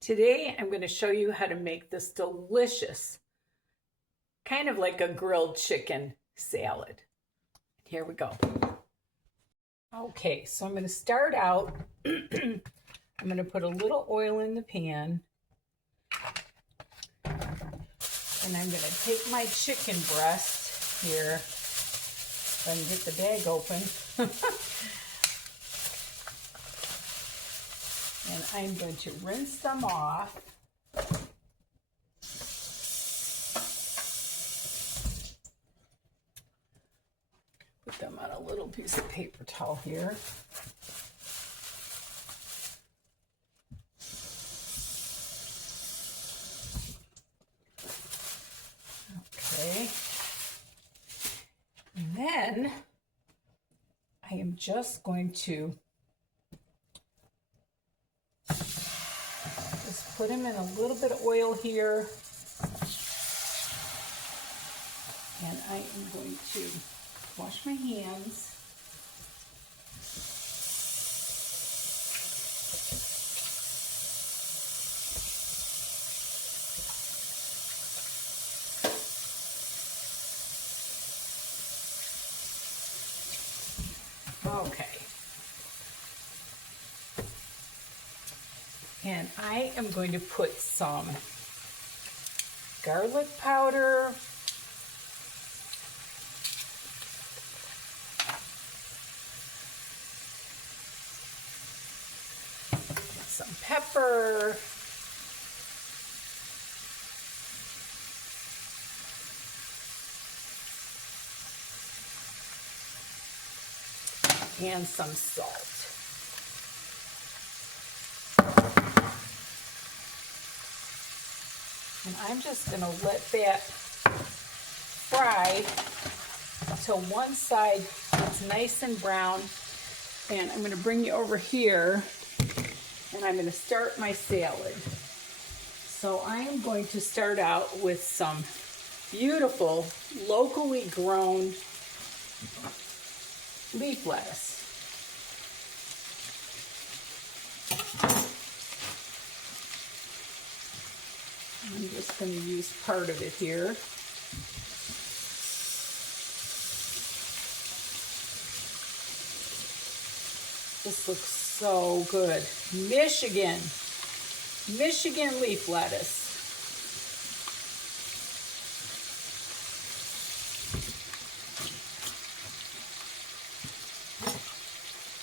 Today I'm going to show you how to make this delicious, kind of like a grilled chicken salad. Here we go. Okay, so I'm going to start out, I'm going to put a little oil in the pan, and I'm going to take my chicken breast here, if I can get the bag open, and I'm going to rinse them off. Put them on a little piece of paper towel here. Okay. And then I am just going to just put them in a little bit of oil here. And I am going to wash my hands. Okay. And I am going to put some garlic powder, some pepper, and some salt. And I'm just going to let that fry till one side is nice and brown. And I'm going to bring you over here, and I'm going to start my salad. So I am going to start out with some beautiful, locally grown leaf lettuce. I'm just going to use part of it here. This looks so good. Michigan leaf lettuce.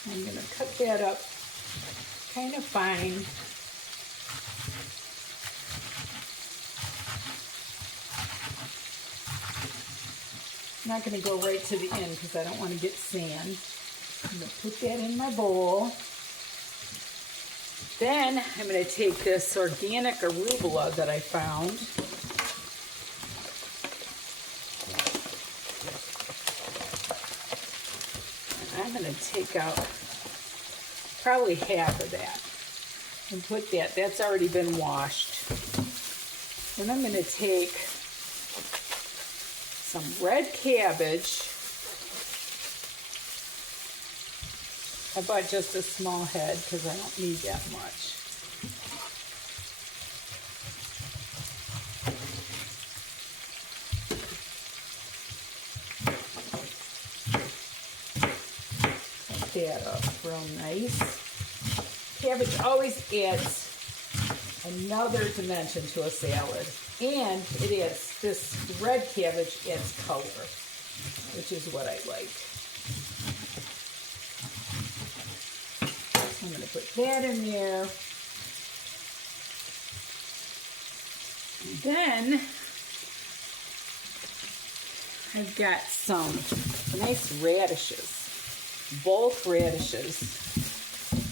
I'm going to cut that up kind of fine. I'm not going to go right to the end because I don't want to get sand. I'm going to put that in my bowl. Then I'm going to take this organic arugula that I found. And I'm going to take out probably half of that and put that. That's already been washed. Then I'm going to take some red cabbage. I bought just a small head because I don't need that much. Cut that up real nice. Cabbage always adds another dimension to a salad. And it adds, this red cabbage adds color, which is what I like. I'm going to put that in there. And then I've got some nice radishes, bulk radishes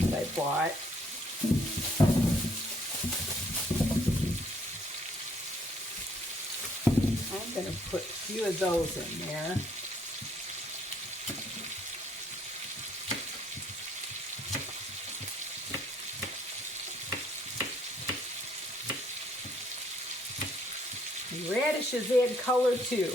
that I bought. I'm going to put a few of those in there. Radishes add color too.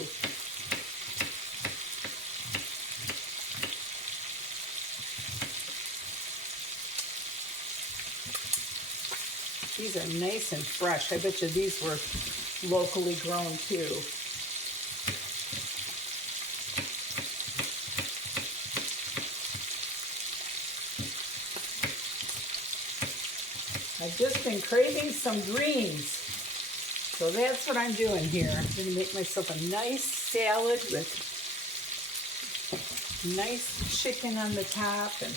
These are nice and fresh. I bet you these were locally grown too. I've just been craving some greens. So that's what I'm doing here. I'm going to make myself a nice salad with nice chicken on the top, and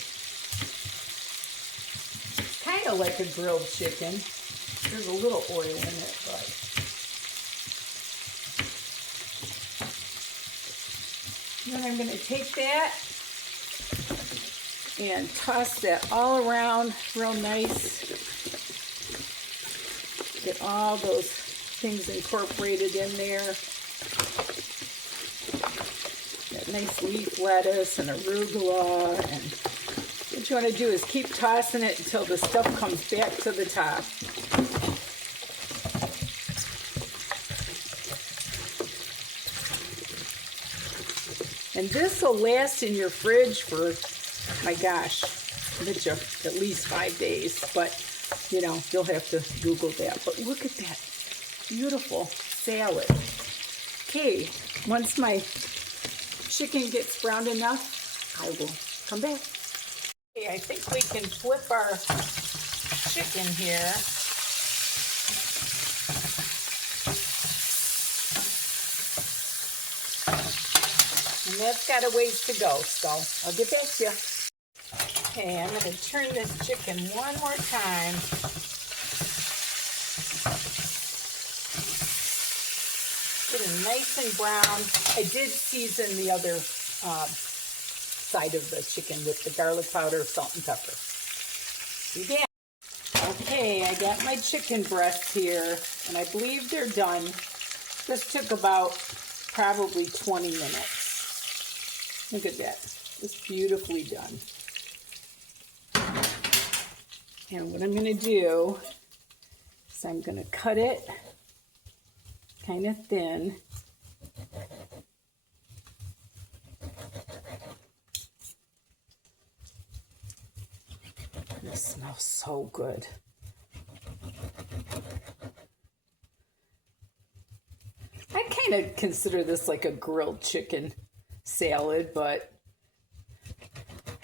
kind of like a grilled chicken. There's a little oil in it, but then I'm going to take that and toss that all around real nice. Get all those things incorporated in there. That nice leaf lettuce and arugula, and what you want to do is keep tossing it until the stuff comes back to the top. And this will last in your fridge for, my gosh, I bet you at least 5 days, but you know, you'll have to Google that. But look at that beautiful salad. Okay, once my chicken gets browned enough, I will come back. Okay, I think we can flip our chicken here. And that's got a ways to go, so I'll get back to you. Okay, I'm going to turn this chicken one more time. Getting nice and brown. I did season the other side of the chicken with the garlic powder, salt, and pepper. See that? Okay, I got my chicken breasts here, and I believe they're done. This took about probably 20 minutes. Look at that. It's beautifully done. And what I'm going to do is I'm going to cut it kind of thin. This smells so good. I kind of consider this like a grilled chicken salad, but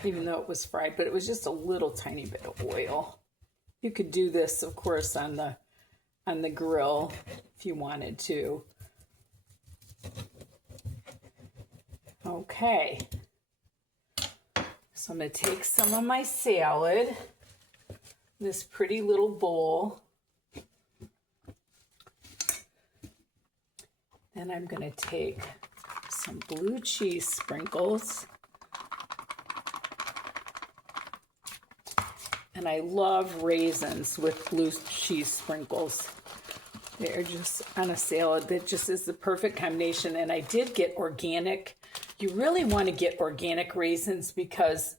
even though it was fried, but it was just a little tiny bit of oil. You could do this, of course, on the grill if you wanted to. Okay. So I'm going to take some of my salad, this pretty little bowl. Then I'm going to take some blue cheese sprinkles. And I love raisins with blue cheese sprinkles. They're just on a salad. That just is the perfect combination. And I did get organic. You really want to get organic raisins because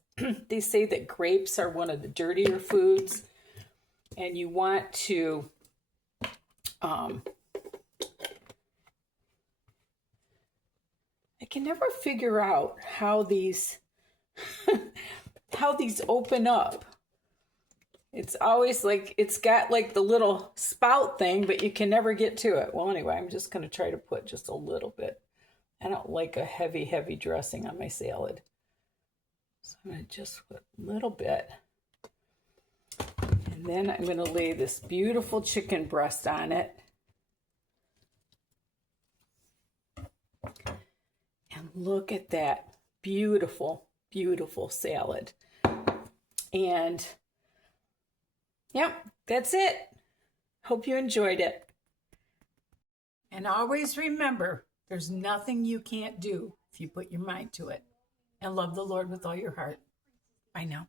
they say that grapes are one of the dirtier foods. And you want to I can never figure out how these open up. It's always like, it's got like the little spout thing, but you can never get to it. Well, anyway, I'm just going to try to put just a little bit. I don't like a heavy, heavy dressing on my salad. So I'm going to just put a little bit. And then I'm going to lay this beautiful chicken breast on it. And look at that beautiful, beautiful salad. And yep, that's it. Hope you enjoyed it. And always remember, there's nothing you can't do if you put your mind to it. And love the Lord with all your heart. Bye now.